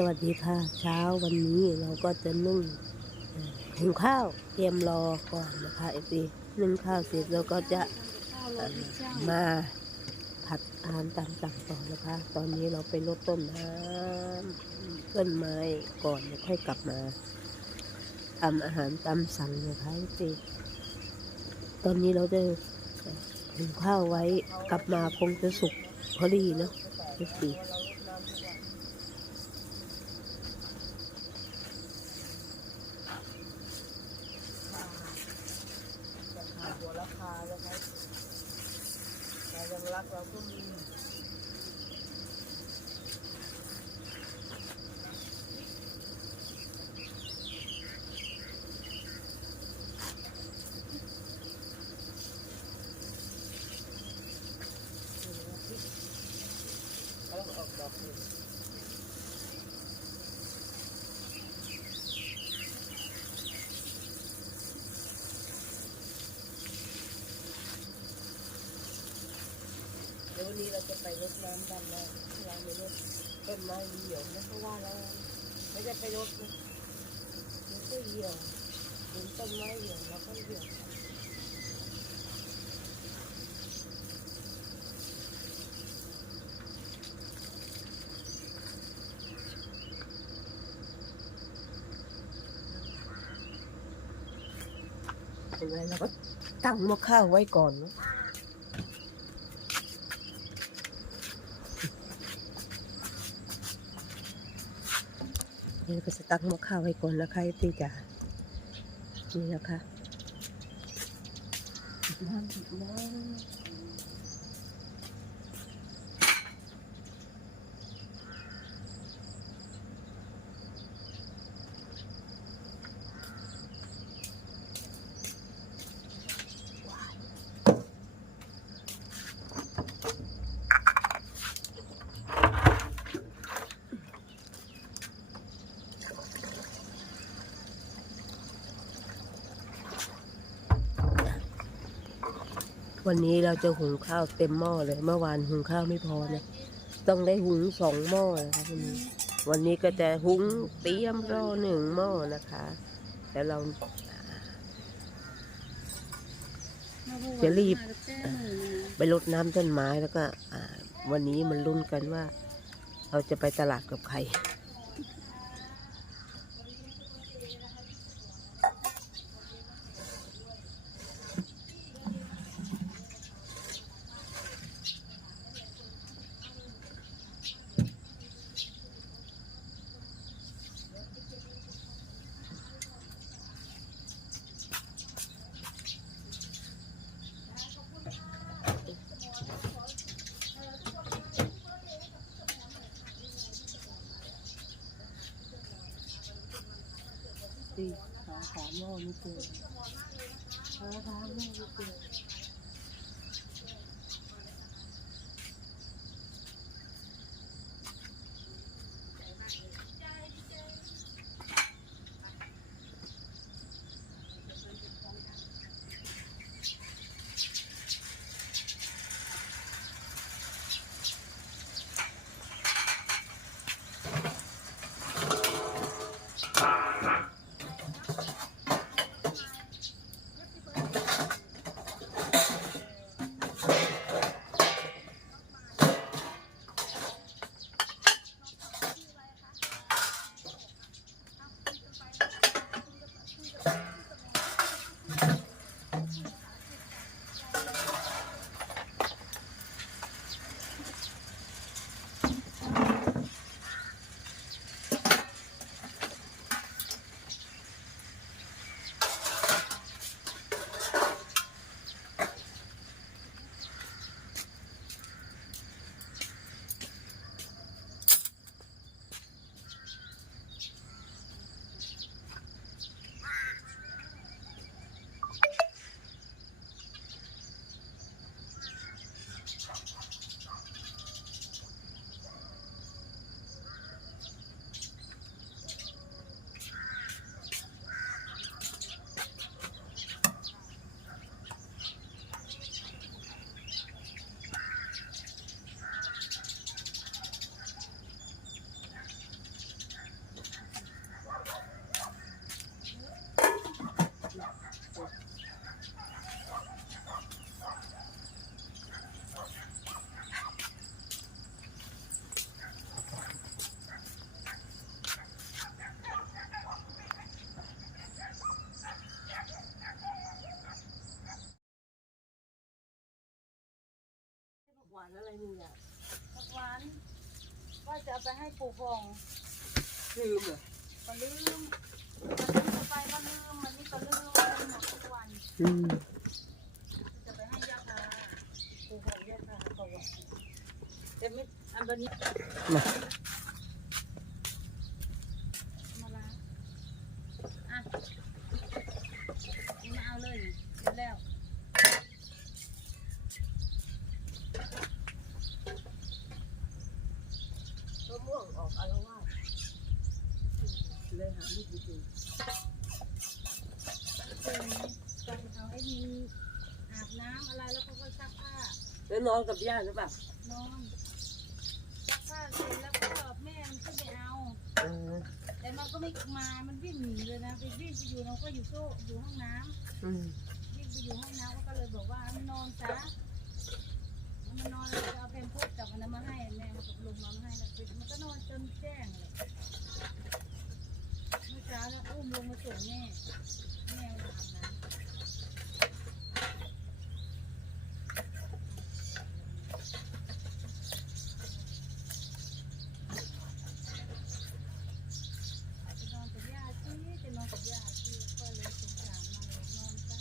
สวัสดีค่ะ เช้าวันนี้เราก็จะนึ่งเอ่อหุงข้าวเตรียมรอก่อนนะคะไอปีนึ่งข้าวเสร็จแล้วก็จะมาผัดอาหารตามสั่งต่อนะคะ ตอนนี้เราไปรดต้นน้ำต้นไม้ก่อนแล้วค่อยกลับมาทำอาหารตามสั่งนะคะไอปีตอนนี้เราจะเอ่อหุงข้าวไว้กลับมาคงจะสุกพอดีเนาะไอปี ขาดหัวราคานะคะแต่ยังรักเราก็มีแล้วออกดอกเลย เดี๋ยววันนี้เราจะ ไปรดน้ำดำน้ำที่ร้านในรถต้นไม้เหี่ยวนะเพราะว่าเราไม่ได้ไปรดนะมันก็เหี่ยวเห็นต้นไม้เหี่ยวเราก็เหี่ยวเห็นไหมเราก็ตั้งหม้อข้าวไว้ก่อนเนอะ เดี๋ยวก็จะตักหม้อข้าวไว้ก่อนนะคะที่จะนี่นะคะน้ำน้ว วันนี้เราจะหุงข้าวเต็มหม้อเลย เมื่อวานหุงข้าวไม่พอนะต้องได้หุงสองหม้อนะคะวันนี้ วันนี้ก็จะหุงเตรียมรอหนึ่งหม้อนะคะแล้วเราจะรีบไปรดน้ำต้นไม้แล้วก็วันนี้มันลุ้นกันว่า เราจะไปตลาดกับใคร สี่หาสามหม้อไม่เจอหาสามหม้อไม่เจอานอะไรนี่อะผักหวานว่าจะเอาไปให้ปู่พองลืมเหรอก็ลืมมันจะไปก็ลืมมันนี่ก็ลืมมันหมดทุกวันอืมจะไปให้ยาพาปู่พองยาพาเขาบอกแต่ไม่อันบันนี้ มา มาล้างอะนี่มาเอาเลยเสร็จแล้ว มะม่วงออกอารวาสเลยหาลูกจริง คืนต้องเอาให้มีอาบน้ำอะไรแล้วก็ค่อยซักผ้า ๆ แล้วนอนกับย่าหรือเปล่านอนซักผ้าเสร็จแล้วก็แม่มันก็ไม่เอา เออแต่มันก็ไม่มา มันวิ่งหนีเลยนะ ไปวิ่งไปอยู่เราก็อยู่โซ่อยู่ห้องน้ำ อืมวิ่งไปอยู่ห้องน้ำก็เลยบอกว่ามันนอนซะมันนอนแล้วจะเอาเพนพูดกับมันมาให้แม่มันกับลุงมาให้แล้วมันก็นอนจนแจ้งเลยเมื่อเช้าแล้วอุ้มลงมาส่งแม่ แม่มาอาบน้ำ จะนอนกับย่าชีจะนอนกับย่าชีก็เลยสงสารมันเลยนอนซะ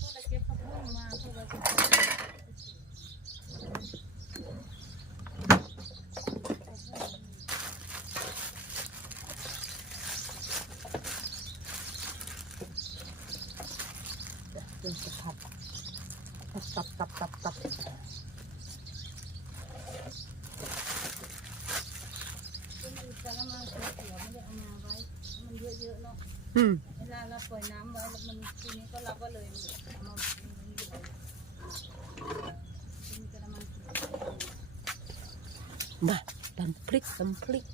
พวกเราเก็บผักบุ้งมาพวกเราจะ เดี๋ยวจะผัดตับตับตับตับตับ เป็นอีกกะละมังเขียวๆไม่ได้เอามาไว้ มันเย อะๆเนาะอืมเวลาเราปล่อยน้ำไว้แล้วมันทีนี้ก็เราก็เลยเอามานี่เลยเป็นกะละมังเขียวมาตำพริกตำพริก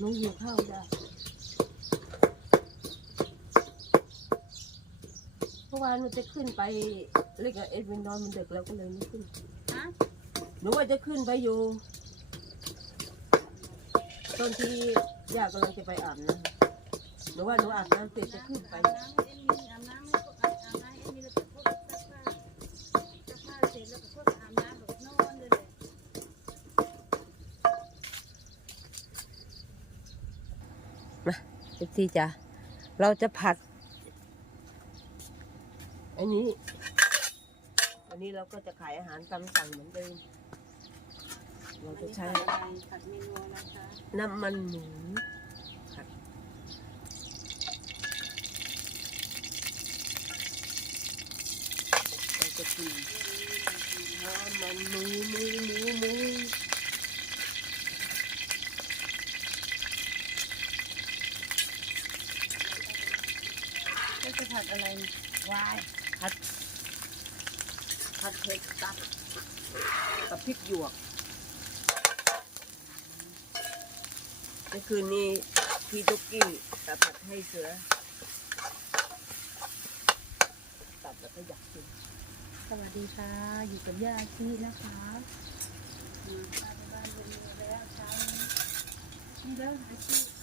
น้องหิวข้าวจ้ะ มื่อวานมันจะขึ้นไปเรียกเอ็ดวินนอนมันดึกแล้วก็เลยไม่ขึ้นฮะหนูว่าจะขึ้นไปอยู่ ตอนที่ย่ากำลังจะไปอาบน้ำหนูว่าหนูอาบน้ำเสร็จจะขึ้นไปอาบน้ำเอ็มมีอาบน้ำไม่ก็อาบน้ำเอ็มมีแล้วก็พวกซักผ้าซักผ้าเสร็จแล้วก็พวกอาบน้ำแบบนอนเลย เอฟซีจ้ะเราจะผัด นนี้อันนี้เราก็จะขายอาหารตามสั่งเหมือนเดิม เราจะใช้ผัดเมนูอะไรคะน้ำมันหมูผัดเราจะกินน้ำมันหมูหมูหมูหมูก็จะผัดอะไรวาย ผัดผัดเผ็ดตับกับพริกหยวกเมื่อคืนนี้พี่ตุ๊กกี้ตัดผัดให้เสือ ตัดแล้วก็อยากกินสวัสดีค่ะ อยู่กับย่าอาชีนะคะอืมบ้านบ้านเป็นอยู่แล้วเช้านี้นี่แล้วอาชีนี่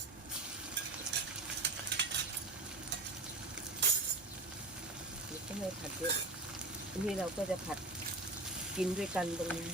ก็ไม่ผัดเยอะอันนี้เราก็จะผัดกินด้วยกันตรงนี้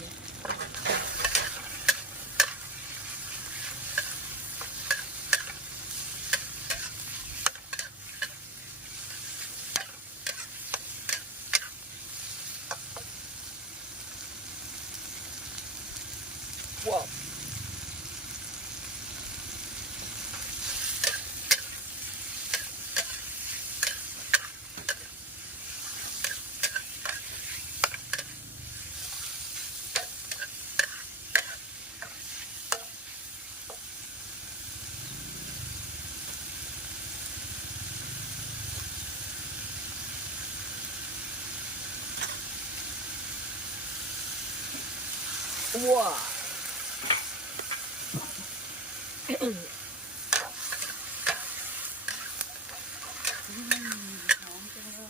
ว้าหอมจัง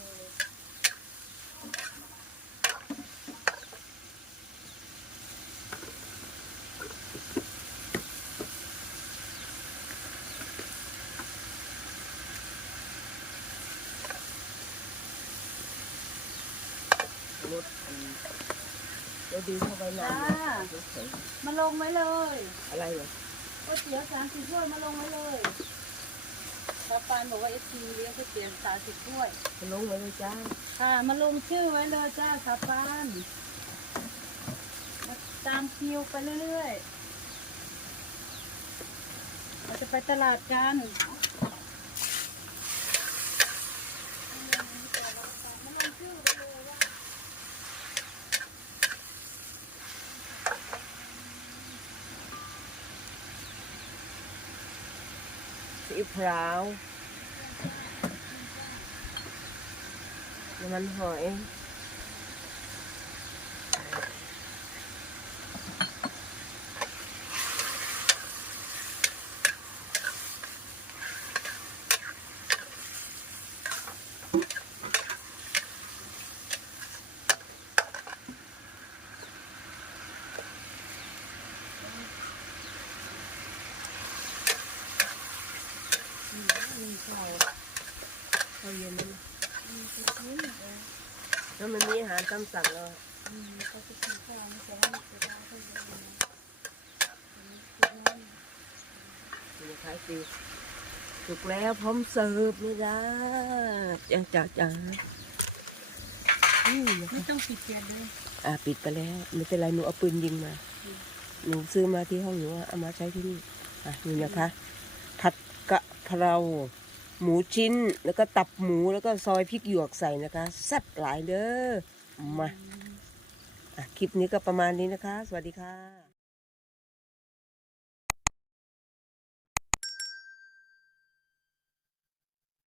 เลยรถอันเราดีเข้าไปนานเลยเฉยมาลงไว้เลยๆอะไรเหรอก๋วยเตี๋ยวสามสิบถ้วยมาลงไว้เลยป้าปานบอกว่าเอฟซีเลี้ยงก๋วยเตี๋ยวสามสิบถ้วยไปลงไว้เลยจ้าค่ะมาลงชื่อไว้เลยจ้าสาปานมาตามคิวไปเรื่อยๆเราจะไปตลาดกันมาลงชื่อไว้เลยว่า สีพร้าวน้ำมันหอย มีข้าวข้าวเย็นนั่นะเทียแล้วมันมีอาหารตามสั่งแล้วอืมก็จะกินข้าวไม่ใช่ว่าจะได้ก็เยอะนะอันนี้กินน้ำมีขายฟรีถูกแล้วพร้อมเสิร์ฟนี่จ้าจ้าจ้าจ้าอืมนะคะไม่ต้องปิดเตียนเลยอ่าปิดไปแล้วไม่เป็นไรหนูเอาปืนยิงมาหนูซื้อมาที่ห้องหนูเอามาใช้ที่นี่อะนี่นะคะ เพราหมูชิ้นแล้วก็ตับหมูแล้วก็ซอยพริกหยวกใส่นะคะแซ่บหลายเด้อมาอคลิปนี้ก็ประมาณนี้นะคะ สวัสดีค่ะ